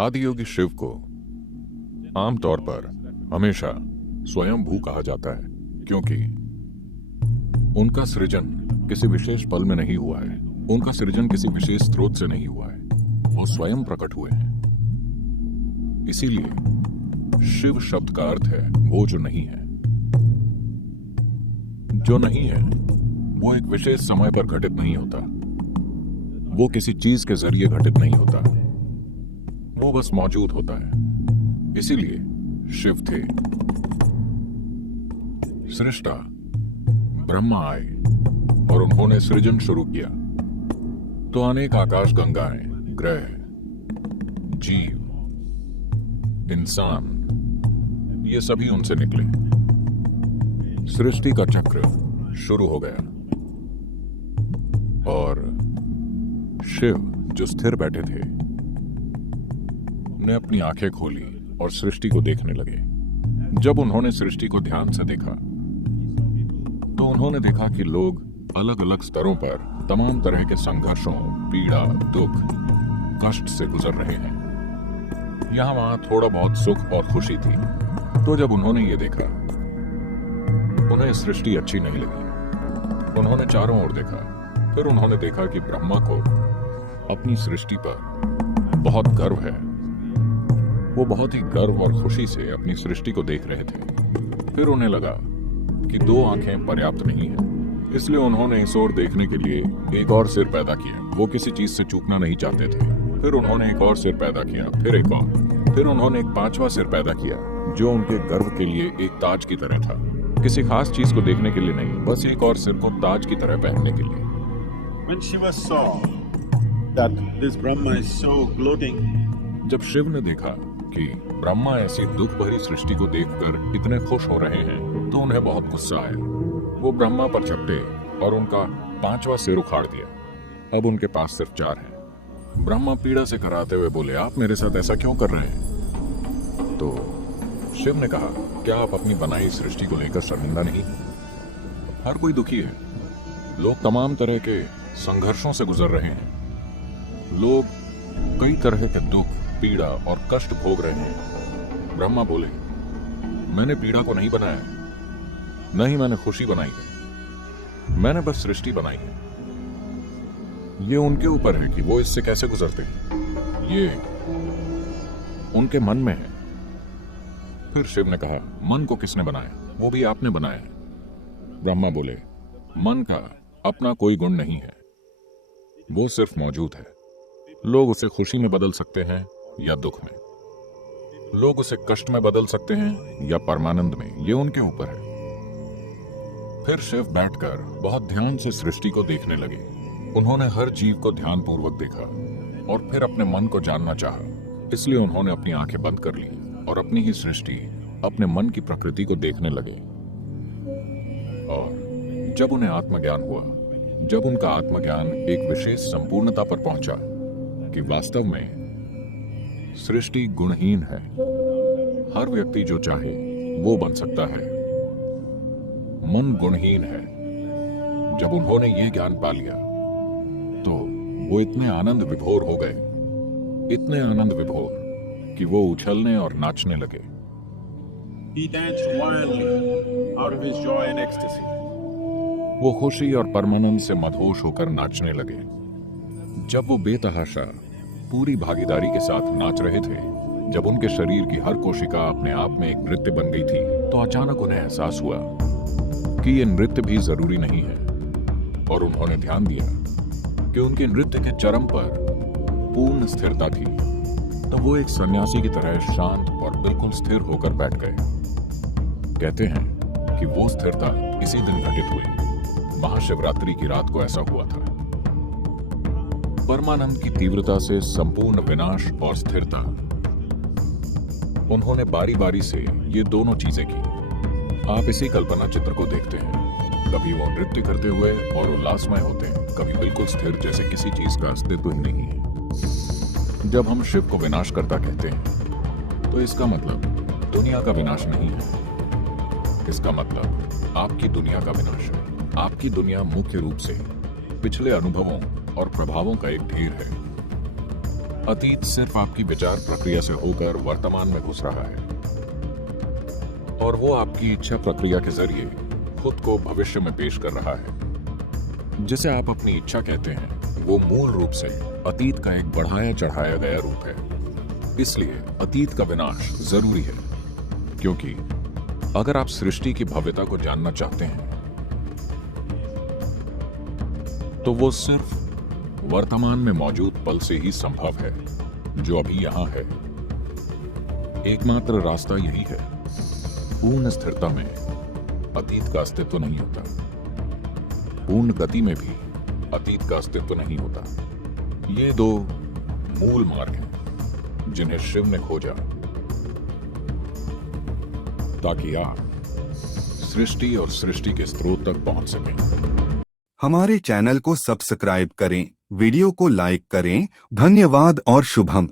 आदियोगी शिव को आमतौर पर हमेशा स्वयंभू कहा जाता है, क्योंकि उनका सृजन किसी विशेष पल में नहीं हुआ है, उनका सृजन किसी विशेष स्रोत से नहीं हुआ है, वो स्वयं प्रकट हुए हैं। इसीलिए शिव शब्द का अर्थ है वो जो नहीं है। जो नहीं है वो एक विशेष समय पर घटित नहीं होता, वो किसी चीज के जरिए घटित नहीं होता, वो बस मौजूद होता है। इसीलिए शिव थे। सृष्टा ब्रह्मा आए और उन्होंने सृजन शुरू किया, तो अनेक आकाश गंगाएं, ग्रह, जीव, इंसान, ये सभी उनसे निकले। सृष्टि का चक्र शुरू हो गया और शिव जो स्थिर बैठे थे ने अपनी आंखें खोली और सृष्टि को देखने लगे। जब उन्होंने सृष्टि को ध्यान से देखा तो उन्होंने देखा कि लोग अलग अलग स्तरों पर तमाम तरह के संघर्षों, पीड़ा, दुख, कष्ट से गुजर रहे हैं। यहां वहां थोड़ा बहुत सुख और खुशी थी। तो जब उन्होंने ये देखा, उन्हें सृष्टि अच्छी नहीं लगी। उन्होंने चारों ओर देखा, फिर उन्होंने देखा कि ब्रह्मा को अपनी सृष्टि पर बहुत गर्व है। वो बहुत ही गर्व और खुशी से अपनी सृष्टि को देख रहे थे। फिर उन्हें लगा कि दो आंखें पर्याप्त नहीं है, इसलिए उन्होंने इस ओर देखने के लिए एक और सिर पैदा किया। वो किसी चीज से चूकना नहीं चाहते थे। फिर उन्होंने एक और सिर पैदा किया, फिर एक और, फिर उन्होंने एक पांचवा सिर पैदा किया जो उनके गर्व के लिए एक ताज की तरह था। किसी खास चीज को देखने के लिए नहीं, बस एक और सिर को ताज की तरह पहनने के लिए। When Shiva saw that this Brahma is so gloating, जब शिव ने देखा कि ब्रह्मा ऐसी दुख भरी सृष्टि को देखकर इतने खुश हो रहे हैं, तो उन्हें बहुत गुस्सा आया। वो ब्रह्मा पर झपटे और उनका पांचवा सिर उखाड़ दिया। अब उनके पास सिर्फ चार हैं। ब्रह्मा पीड़ा से कराते हुए बोले, आप मेरे साथ ऐसा क्यों कर रहे हैं? तो शिव ने कहा, क्या आप अपनी बनाई सृष्टि को लेकर शर्मिंदा नहीं? हर कोई दुखी है। लोग तमाम तरह के संघर्षों से गुजर रहे हैं। लोग कई तरह के दुख, पीड़ा और कष्ट भोग रहे हैं। ब्रह्मा बोले, मैंने पीड़ा को नहीं बनाया, नहीं मैंने खुशी बनाई है, मैंने बस सृष्टि बनाई है। ये उनके ऊपर है कि वो इससे कैसे गुजरते हैं, ये उनके मन में है। फिर शिव ने कहा, मन को किसने बनाया? वो भी आपने बनाया है। ब्रह्मा बोले, मन का अपना कोई गुण नहीं है, वो सिर्फ मौजूद है। लोग उसे खुशी में बदल सकते हैं या दुख में, लोग उसे कष्ट में बदल सकते हैं या परमानंद में, ये उनके ऊपर है। फिर शिव बैठकर बहुत ध्यान से सृष्टि को देखने लगे। उन्होंने हर जीव को ध्यानपूर्वक देखा और फिर अपने मन को जानना चाहा। इसलिए उन्होंने अपनी आंखें बंद कर ली और अपनी ही सृष्टि, अपने मन की प्रकृति को देखने लगे। और जब उन्हें आत्मज्ञान हुआ, जब उनका आत्मज्ञान एक विशेष संपूर्णता पर पहुंचा कि वास्तव में सृष्टि गुणहीन है, हर व्यक्ति जो चाहे वो बन सकता है, मन गुणहीन है। जब उन्होंने ये ज्ञान पा लिया तो वो इतने आनंद विभोर हो गए, इतने आनंद विभोर कि वो उछलने और नाचने लगे। he danced wildly out of his joy and ecstasy. वो खुशी और परमानंद से मदहोश होकर नाचने लगे। जब वो बेतहाशा पूरी भागीदारी के साथ नाच रहे थे, जब उनके शरीर की हर कोशिका अपने आप में एक नृत्य बन गई थी, तो अचानक उन्हें एहसास हुआ कि ये नृत्य भी जरूरी नहीं है। और उन्होंने ध्यान दिया कि उनके नृत्य के चरम पर पूर्ण स्थिरता थी। तो वो एक सन्यासी की तरह शांत और बिल्कुल स्थिर होकर बैठ गए। कहते हैं कि वो स्थिरता इसी दिन घटित हुई। महाशिवरात्रि की रात को ऐसा हुआ था। परमानंद की तीव्रता से संपूर्ण विनाश और स्थिरता, उन्होंने बारी बारी से ये दोनों चीजें की। आप इसी कल्पना चित्र को देखते हैं। कभी वो नृत्य करते हुए और उल्लासमय होते हैं, कभी बिल्कुल स्थिर जैसे किसी चीज का अस्तित्व ही नहीं है। जब हम शिव को विनाशकर्ता कहते हैं तो इसका मतलब दुनिया का विनाश नहीं है। इसका मतलब आपकी दुनिया का विनाश है। आपकी दुनिया मुख्य रूप से पिछले अनुभवों और प्रभावों का एक ढेर है। अतीत सिर्फ आपकी विचार प्रक्रिया से होकर वर्तमान में घुस रहा है, और वो आपकी इच्छा प्रक्रिया के जरिए खुद को भविष्य में पेश कर रहा है। जिसे आप अपनी इच्छा कहते हैं, वो मूल रूप से अतीत का एक बढ़ाया चढ़ाया गया रूप है। इसलिए अतीत का विनाश जरूरी है, क्योंकि अगर आप सृष्टि की भव्यता को जानना चाहते हैं तो वो सिर्फ वर्तमान में मौजूद पल से ही संभव है, जो अभी यहां है। एकमात्र रास्ता यही है। पूर्ण स्थिरता में अतीत का अस्तित्व नहीं होता, पूर्ण गति में भी अतीत का अस्तित्व नहीं होता। ये दो मूल मार्ग हैं जिन्हें शिव ने खोजा ताकि आप सृष्टि और सृष्टि के स्रोत तक पहुंच सकें। हमारे चैनल को सब्सक्राइब करें, वीडियो को लाइक करें। धन्यवाद और शुभम।